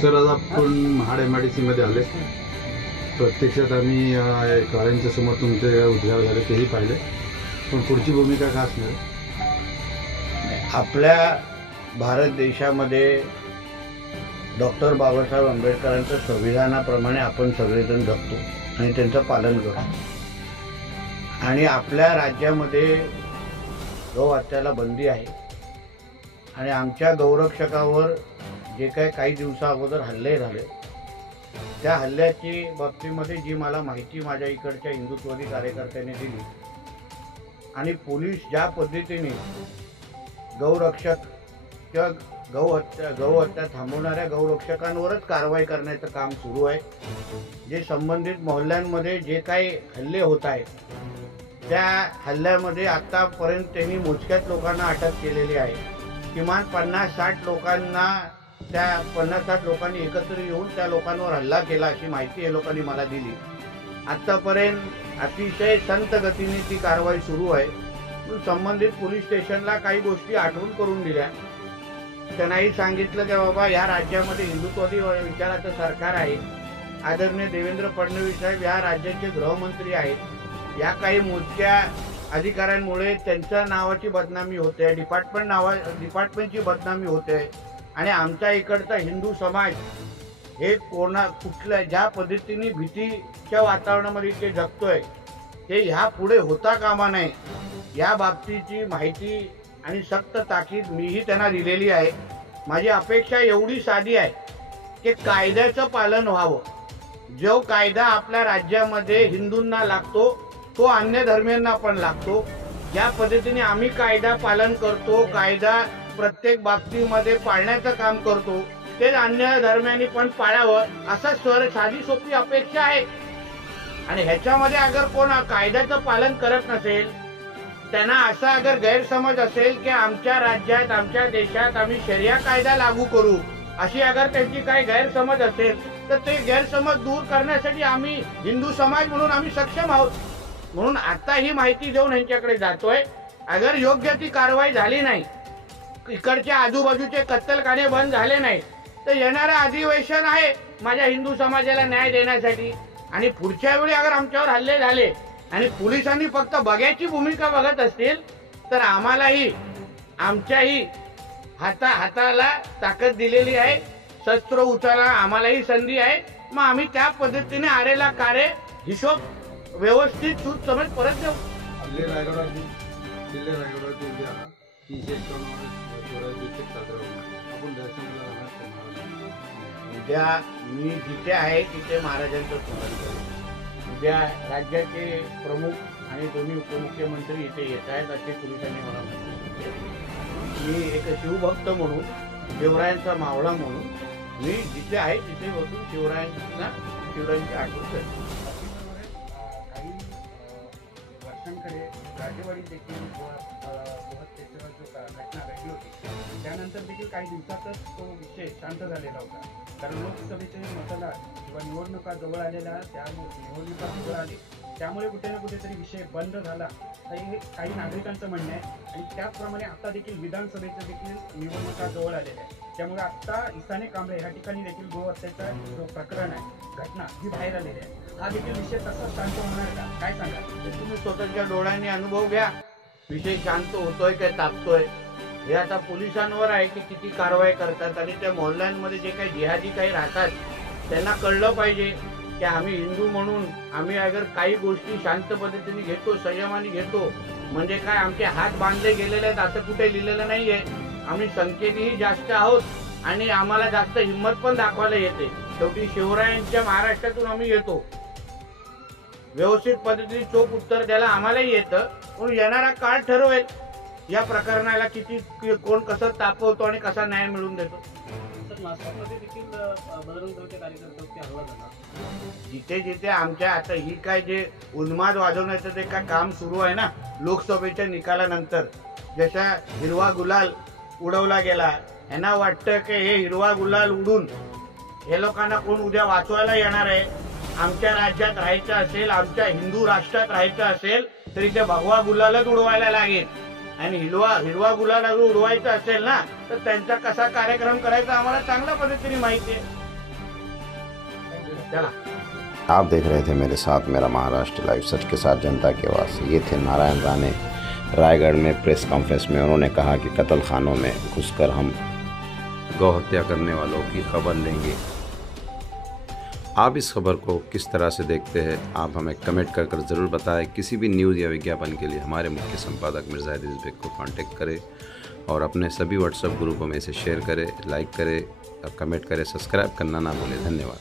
Sir, आज आपण Mahad MIDC मध्ये आले. प्रत्यक्षात आम्ही काळ्यांच्या समोर तुमचे उद्गार झाले तेही पाहिले, पण पुढची भूमिका काय असणार? आपल्या भारत देशामध्ये डॉक्टर बाबासाहेब आंबेडकरांच्या संविधानाप्रमाणे आपण सगळेजण जगतो आणि त्यांचं पालन करतो. आणि आपल्या राज्यामध्ये गौहत्याला बंदी आहे आणि आमच्या गौरक्षकावर जे काही दिवसा अगोदर हल्ले झाले, त्या हल्ल्याची बाबतीमध्ये जी मला माहिती माझ्या इकडच्या हिंदुत्ववादी कार्यकर्त्यांनी दिली आणि पोलीस ज्या पद्धतीने गौरक्षक किंवा गौहत्या थांबवणाऱ्या गौरक्षकांवरच कारवाई करण्याचं काम सुरू आहे. जे संबंधित मोहल्ल्यांमध्ये जे काही हल्ले होत आहेत, त्या हल्ल्यामध्ये आतापर्यंत त्यांनी मोजक्याच लोकांना अटक केलेली आहे. किमान 50-60 लोकांना, त्या 50-60 लोकांनी एकत्र येऊन त्या लोकांवर हल्ला केला अशी माहिती हे लोकांनी मला दिली. आतापर्यंत अतिशय संत गतीने ती कारवाई सुरू आहे. संबंधित पोलीस स्टेशनला काही गोष्टी आठवण करून दिल्या. त्यांनाही सांगितलं की बाबा, या राज्यामध्ये हिंदुत्ववादी विचाराचं सरकार आहे. आदरणीय देवेंद्र फडणवीस साहेब या राज्याचे गृहमंत्री आहेत. या काही मोजक्या अधिकाऱ्यांमुळे त्यांच्या नावाची बदनामी होते, डिपार्टमेंटची बदनामी होते आणि आमच्या इकडचा हिंदू समाज हे कुठल्या ज्या पद्धतीने भीतीच्या वातावरणामध्ये ते जगतोय, ते ह्या पुढे होता कामा नये. या बाबतीची माहिती आणि सक्त ताकीद मीही त्यांना दिलेली आहे. माझी अपेक्षा एवढी साधी आहे की कायद्याचं पालन व्हावं. जो कायदा आपल्या राज्यामध्ये हिंदूंना लागतो तो अन्य धर्मीयांना पण लागतो. ज्या पद्धतीने आम्ही कायदा पालन करतो, कायदा प्रत्येक बाबतीमध्ये पाळण्याचं काम करतो, ते अन्य धर्मियांनी पण पाळावं, असा साधी सोपी अपेक्षा आहे. आणि ह्याच्यामध्ये अगर कोण कायद्याचं पालन करत नसेल, त्यांना असा अगर गैरसमज असेल की आमच्या राज्यात, आमच्या देशात आम्ही शरिया कायदा लागू करू, अशी अगर त्यांची काही गैरसमज असेल, तर ते गैरसमज दूर करण्यासाठी आम्ही हिंदू समाज म्हणून आम्ही सक्षम आहोत. म्हणून आता ही माहिती देऊन यांच्याकडे जातोय. अगर योग्य ती कारवाई झाली नाही, इकडच्या आजूबाजूचे कत्तलखाने बंद झाले नाही, तर येणारं अधिवेशन आहे माझ्या हिंदू समाजाला न्याय देण्यासाठी. आणि पुढच्या वेळी अगर आमच्यावर हल्ले झाले आणि पोलिसांनी फक्त बघ्याची भूमिका बघत असतील, तर आम्हालाही आमच्याही हाताला ताकद दिलेली आहे. शस्त्र उचलायला आम्हालाही संधी आहे. मग आम्ही त्या पद्धतीने आरेला कार्य हिशोब व्यवस्थित सूट समेत परत देऊ. जिल्हे रायगडात उद्या 351 आपण दर्शनाला जाणार. उद्या मी जिथे आहे तिथे महाराजांचं स्मरण करेन. उद्या राज्याचे प्रमुख आणि दोन्ही उपमुख्यमंत्री इथे येत आहेत असे पोलिसांनी मला म्हटले. मी एक शिवभक्त म्हणून, शिवरायांचा मावळा म्हणून मी जिथे आहे तिथे बसून शिवरायांची आठवण करतो. काही वर्षांकडे राजेवाडी देखील गोहत्येचा जो घटना घडली होती, त्यानंतर देखील काही दिवसातच तो विषय शांत झालेला होता. कारण लोकसभेचे मतदार किंवा निवडणुका जवळ आलेल्या, त्या निवडणुका जवळ आली, त्यामुळे कुठे ना कुठेतरी विषय बंद झाला, हे काही नागरिकांचं म्हणणं आहे. आणि त्याचप्रमाणे आता देखील विधानसभेचं देखील निवडणुका जवळ आलेल्या आहे. त्यामुळे आता ईशाने कांबळे ह्या ठिकाणी देखील गोहत्याचा जो प्रकरण आहे, घटना ही बाहेर आलेली आहे. हा देखील विषय तसा शांत होणार का, काय सांगा? तुम्ही स्वतःच्या डोळ्यांनी अनुभव घ्या. विषय शांत होतोय काय तापतोय हे आता पोलिसांवर आहे की किती कारवाई करतात. आणि त्या मोहल्ल्यांमध्ये जे काही जिहादी काही राहतात त्यांना कळलं पाहिजे की आम्ही हिंदू म्हणून आम्ही अगर काही गोष्टी शांत पद्धतीने घेतो, संयमाने घेतो, म्हणजे काय आमचे हात बांधले गेलेले आहेत असं कुठे लिहिलेलं नाहीये. आम्ही संख्येनेही जास्त आहोत आणि आम्हाला जास्त हिंमत पण दाखवायला येते. शेवटी शिवरायांच्या महाराष्ट्रातून आम्ही येतो. व्यवस्थित पद्धतीने चोख उत्तर द्यायला आम्हालाही येतं. म्हणून येणारा काळ ठरवेल या प्रकरणाला किती कोण कसं तापवतो आणि कसा न्याय मिळवून देतो. नाशिकमध्ये देखील बजरंग दलचे कार्यकर्ते हल्ला झाला. जिथे जिथे आमच्या आता ही काय जे उन्माद वाजवण्याचं ते काय काम सुरू आहे ना, लोकसभेच्या निकालानंतर जसा हिरवा गुलाल उडवला गेला, यांना वाटतं की हे हिरवा गुलाल उडून हे लोकांना कोण उद्या वाचवायला येणार आहे. आमच्या राज्यात राहायचं असेल, आमच्या हिंदू राष्ट्रात राहायचं असेल, तरी ते भगवा गुलालच उडवायला लागेल. आणि हिरवा गुलाल उडवायचा असेल ना, तर त्यांचा कसा कार्यक्रम करायचा आम्हाला चांगल्या पद्धतीने माहिती आहे. आप देख रहे थे मेरे साथ मेरा महाराष्ट्र लाइव, सच के साथ जनता की आवाज़। ये थे नारायण राणे रायगढ़ में प्रेस कॉन्फ्रेंस में। उन्होंने कहा कि कत्ल खानों में घुसकर हम गौ हत्या करने वालों की खबर लेंगे। आप इस खबर को किस तरह से देखते हैं, आप हमें कमेंट कर ज़रूर बताएं। किसी भी न्यूज़ या विज्ञापन के लिए हमारे मुख्य संपादक मिर्ज़ा इदरीस बेग को कांटेक्ट करें और अपने सभी व्हाट्सएप ग्रुपों में इसे शेयर करें, लाइक करें और कमेंट करें। सब्सक्राइब करना ना भूलें। धन्यवाद।